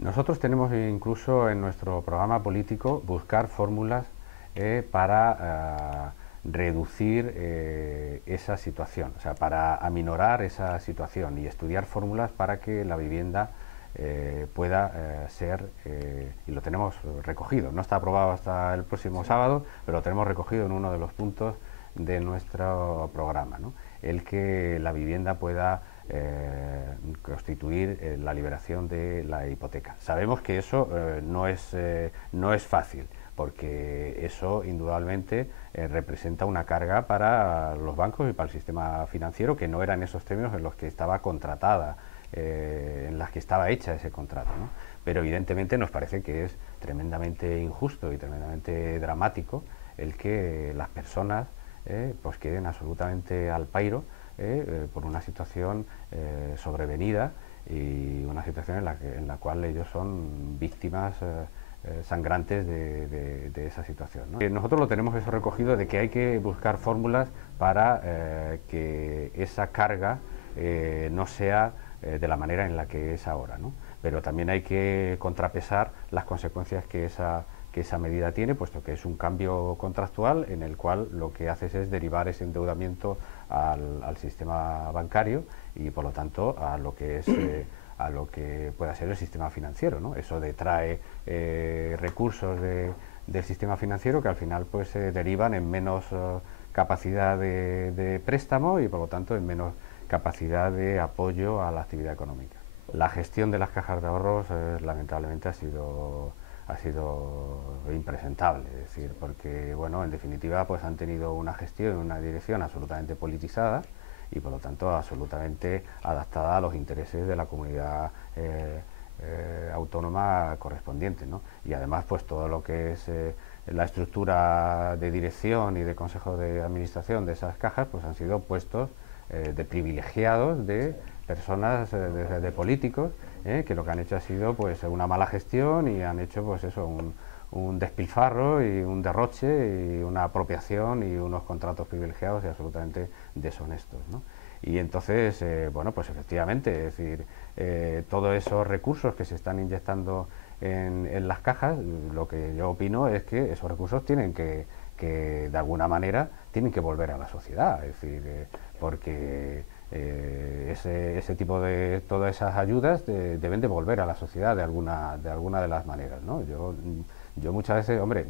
Nosotros tenemos incluso en nuestro programa político buscar fórmulas para reducir esa situación, o sea, para aminorar esa situación y estudiar fórmulas para que la vivienda pueda ser, y lo tenemos recogido, no está aprobado hasta el próximo sábado, pero lo tenemos recogido en uno de los puntos de nuestro programa, ¿no? El que la vivienda pueda constituir la liberación de la hipoteca. Sabemos que eso no es fácil, porque eso indudablemente representa una carga para los bancos y para el sistema financiero, que no eran esos términos en los que estaba contratada, en las que estaba hecha ese contrato, ¿no? Pero evidentemente nos parece que es tremendamente injusto y tremendamente dramático el que las personas pues queden absolutamente al pairo por una situación sobrevenida y una situación en la cual ellos son víctimas sangrantes de esa situación, ¿no? Nosotros lo tenemos eso recogido, de que hay que buscar fórmulas para que esa carga no sea de la manera en la que es ahora, ¿no? Pero también hay que contrapesar las consecuencias que esa medida tiene, puesto que es un cambio contractual en el cual lo que haces es derivar ese endeudamiento al sistema bancario y por lo tanto a lo que es a lo que pueda ser el sistema financiero, ¿no? Eso detrae recursos del sistema financiero que al final pues se derivan en menos capacidad de préstamo y por lo tanto en menos capacidad de apoyo a la actividad económica. La gestión de las cajas de ahorros lamentablemente ha sido impresentable, es decir, porque bueno, en definitiva pues han tenido una gestión, una dirección absolutamente politizada y por lo tanto absolutamente adaptada a los intereses de la comunidad autónoma correspondiente, ¿no? Y además pues todo lo que es la estructura de dirección y de consejo de administración de esas cajas pues han sido puestos de privilegiados de personas, de políticos, que lo que han hecho ha sido pues una mala gestión y han hecho pues eso, un despilfarro y un derroche y una apropiación y unos contratos privilegiados y absolutamente deshonestos, ¿no? Y entonces, bueno, pues efectivamente, es decir, todos esos recursos que se están inyectando en las cajas, lo que yo opino es que esos recursos tienen que de alguna manera tienen que volver a la sociedad, es decir, porque ese tipo de todas esas ayudas deben de volver a la sociedad de alguna de las maneras, ¿no? Yo muchas veces, hombre,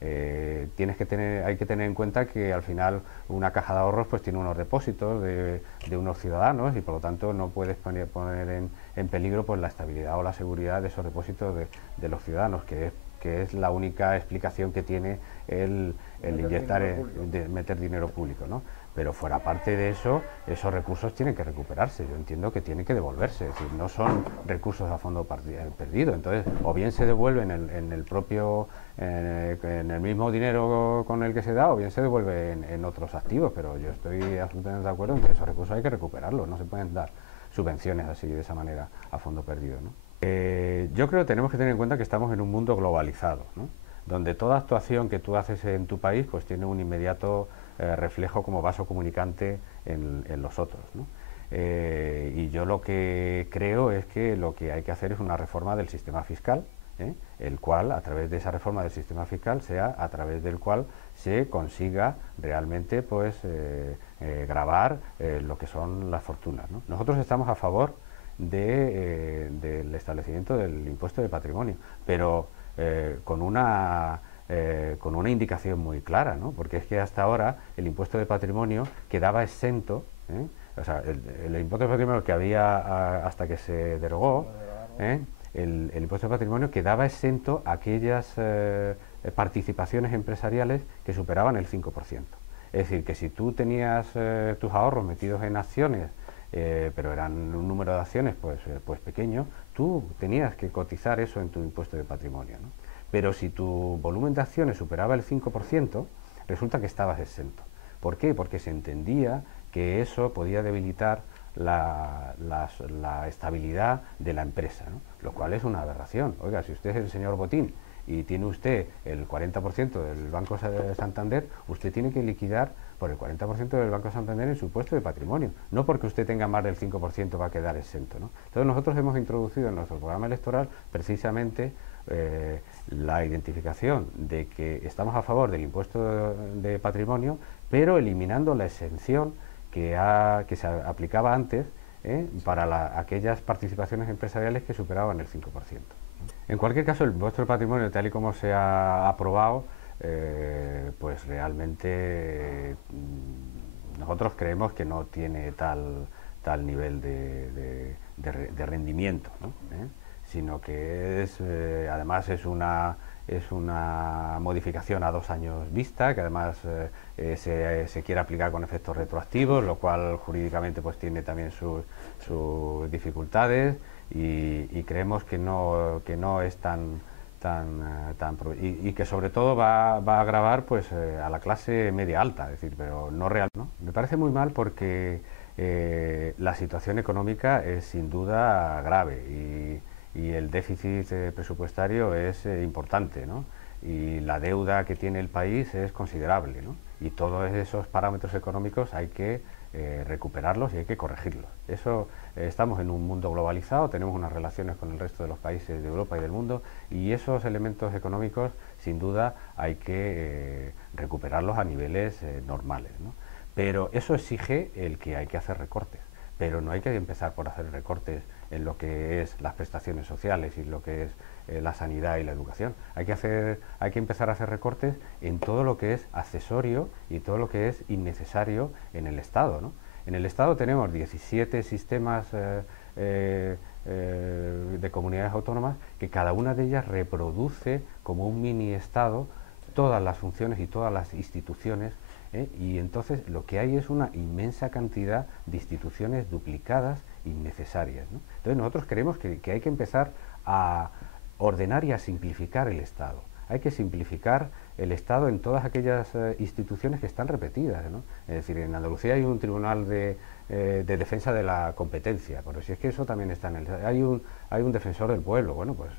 hay que tener en cuenta que al final una caja de ahorros pues tiene unos depósitos de unos ciudadanos y por lo tanto no puedes poner en peligro pues la estabilidad o la seguridad de esos depósitos de los ciudadanos, que es la única explicación que tiene el inyectar, meter dinero público, ¿no? Pero fuera parte de eso, esos recursos tienen que recuperarse, yo entiendo que tienen que devolverse, es decir, no son recursos a fondo perdido, entonces o bien se devuelven en el propio, en el mismo dinero con el que se da, o bien se devuelve en otros activos, pero yo estoy absolutamente de acuerdo en que esos recursos hay que recuperarlos, no se pueden dar subvenciones así de esa manera a fondo perdido, ¿no? Yo creo que tenemos que tener en cuenta que estamos en un mundo globalizado, ¿no? Donde toda actuación que tú haces en tu país pues tiene un inmediato reflejo como vaso comunicante en los otros, ¿no? Y yo lo que creo es que lo que hay que hacer es una reforma del sistema fiscal, el cual, a través de esa reforma del sistema fiscal, sea a través del cual se consiga realmente pues gravar lo que son las fortunas, ¿no? Nosotros estamos a favor del establecimiento del impuesto de patrimonio, pero con una indicación muy clara, ¿no? Porque es que hasta ahora el impuesto de patrimonio quedaba exento, o sea, el impuesto de patrimonio que había hasta que se derogó, el impuesto de patrimonio quedaba exento a aquellas participaciones empresariales que superaban el 5%. Es decir, que si tú tenías tus ahorros metidos en acciones, pero eran un número de acciones pues pequeño, tú tenías que cotizar eso en tu impuesto de patrimonio, ¿no? Pero si tu volumen de acciones superaba el 5%, resulta que estabas exento. ¿Por qué? Porque se entendía que eso podía debilitar la estabilidad de la empresa, ¿no? Lo cual es una aberración. Oiga, si usted es el señor Botín y tiene usted el 40% del Banco Santander, usted tiene que liquidar por el 40% del Banco Santander en su impuesto de patrimonio, no porque usted tenga más del 5% va a quedar exento, ¿no? Entonces nosotros hemos introducido en nuestro programa electoral precisamente la identificación de que estamos a favor del impuesto de patrimonio, pero eliminando la exención que se aplicaba antes para aquellas participaciones empresariales que superaban el 5%. En cualquier caso, el impuesto de patrimonio, tal y como se ha aprobado, pues realmente nosotros creemos que no tiene tal nivel de rendimiento, ¿no? Sino que además es una modificación a 2 años vista, que además se quiere aplicar con efectos retroactivos, lo cual jurídicamente pues tiene también sus dificultades, y creemos que no es y que sobre todo va a agravar pues a la clase media alta, es decir, pero no real, ¿no? Me parece muy mal porque la situación económica es sin duda grave y el déficit presupuestario es importante, ¿no? Y la deuda que tiene el país es considerable, ¿no? Y todos esos parámetros económicos hay que recuperarlos y hay que corregirlos. Estamos en un mundo globalizado, tenemos unas relaciones con el resto de los países de Europa y del mundo, y esos elementos económicos sin duda hay que recuperarlos a niveles normales, ¿no? Pero eso exige el que hay que hacer recortes, pero no hay que empezar por hacer recortes en lo que es las prestaciones sociales y lo que es la sanidad y la educación. Hay que empezar a hacer recortes en todo lo que es accesorio y todo lo que es innecesario en el Estado, ¿no? En el Estado tenemos 17 sistemas de comunidades autónomas que cada una de ellas reproduce como un mini Estado todas las funciones y todas las instituciones, y entonces lo que hay es una inmensa cantidad de instituciones duplicadas innecesarias, ¿no? Entonces nosotros creemos que hay que empezar a ordenar y a simplificar el Estado. Hay que simplificar el Estado en todas aquellas instituciones que están repetidas, ¿no? Es decir, en Andalucía hay un tribunal de defensa de la competencia, pero si es que eso también está hay un defensor del pueblo, bueno, pues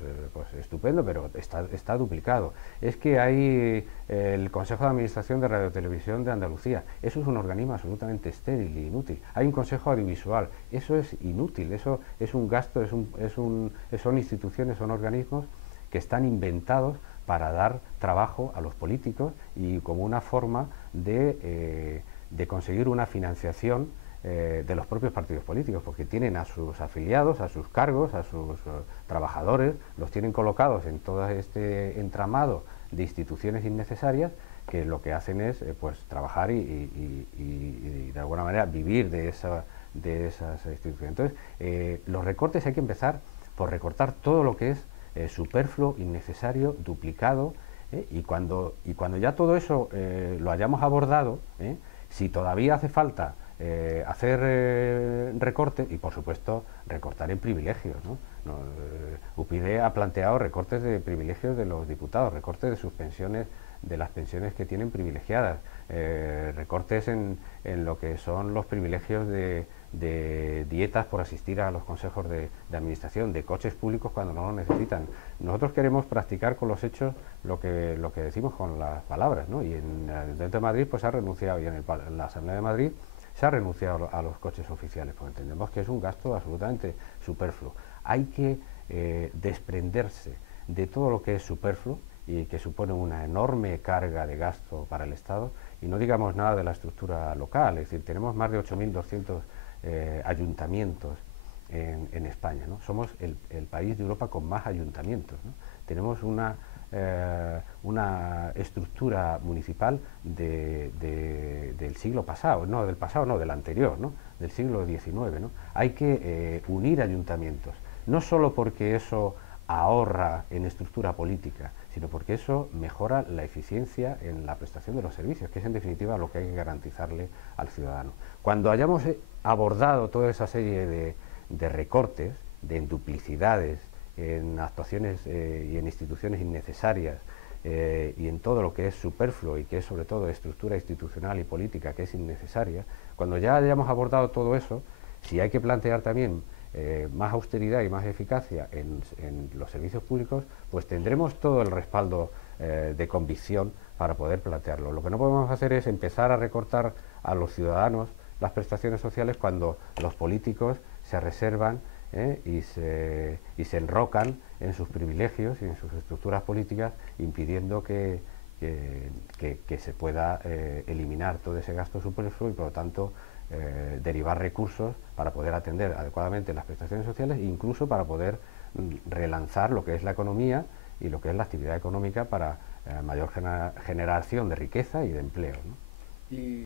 estupendo, pero está duplicado. Es que hay el Consejo de Administración de Radio Televisión de Andalucía, eso es un organismo absolutamente estéril e inútil. Hay un Consejo Audiovisual, eso es inútil, eso es un gasto, son instituciones, son organismos que están inventados para dar trabajo a los políticos y como una forma de conseguir una financiación de los propios partidos políticos, porque tienen a sus afiliados, a sus cargos, a sus trabajadores, los tienen colocados en todo este entramado de instituciones innecesarias que lo que hacen es pues trabajar y de alguna manera vivir de esas instituciones. Entonces, los recortes hay que empezar por recortar todo lo que es superfluo, innecesario, duplicado, y cuando ya todo eso lo hayamos abordado, si todavía hace falta hacer recortes, y por supuesto recortar en privilegios, ¿no? UPyD ha planteado recortes de privilegios de los diputados, recortes de sus pensiones, de las pensiones que tienen privilegiadas, recortes en lo que son los privilegios de dietas por asistir a los consejos de administración, de coches públicos cuando no lo necesitan. Nosotros queremos practicar con los hechos lo que decimos con las palabras, ¿no? Y en el Ayuntamiento de Madrid pues ha renunciado, y en la Asamblea de Madrid se ha renunciado a los coches oficiales, porque entendemos que es un gasto absolutamente superfluo. Hay que desprenderse de todo lo que es superfluo y que supone una enorme carga de gasto para el Estado, y no digamos nada de la estructura local, es decir, tenemos más de 8.200 ayuntamientos en España, ¿no? Somos el país de Europa con más ayuntamientos, ¿no? Tenemos una estructura municipal del siglo pasado, del anterior, ¿no? Del siglo XIX, ¿no? Hay que unir ayuntamientos, no solo porque eso ahorra en estructura política, sino porque eso mejora la eficiencia en la prestación de los servicios, que es en definitiva lo que hay que garantizarle al ciudadano. Cuando hayamos abordado toda esa serie de recortes, de duplicidades, en actuaciones y en instituciones innecesarias, y en todo lo que es superfluo y que es sobre todo estructura institucional y política que es innecesaria, cuando ya hayamos abordado todo eso, si hay que plantear también más austeridad y más eficacia en los servicios públicos, pues tendremos todo el respaldo de convicción para poder plantearlo. Lo que no podemos hacer es empezar a recortar a los ciudadanos las prestaciones sociales cuando los políticos se reservan y se enrocan en sus privilegios y en sus estructuras políticas, impidiendo que se pueda eliminar todo ese gasto superfluo y, por lo tanto, derivar recursos para poder atender adecuadamente las prestaciones sociales e incluso para poder relanzar lo que es la economía y lo que es la actividad económica para mayor generación de riqueza y de empleo, ¿no? Y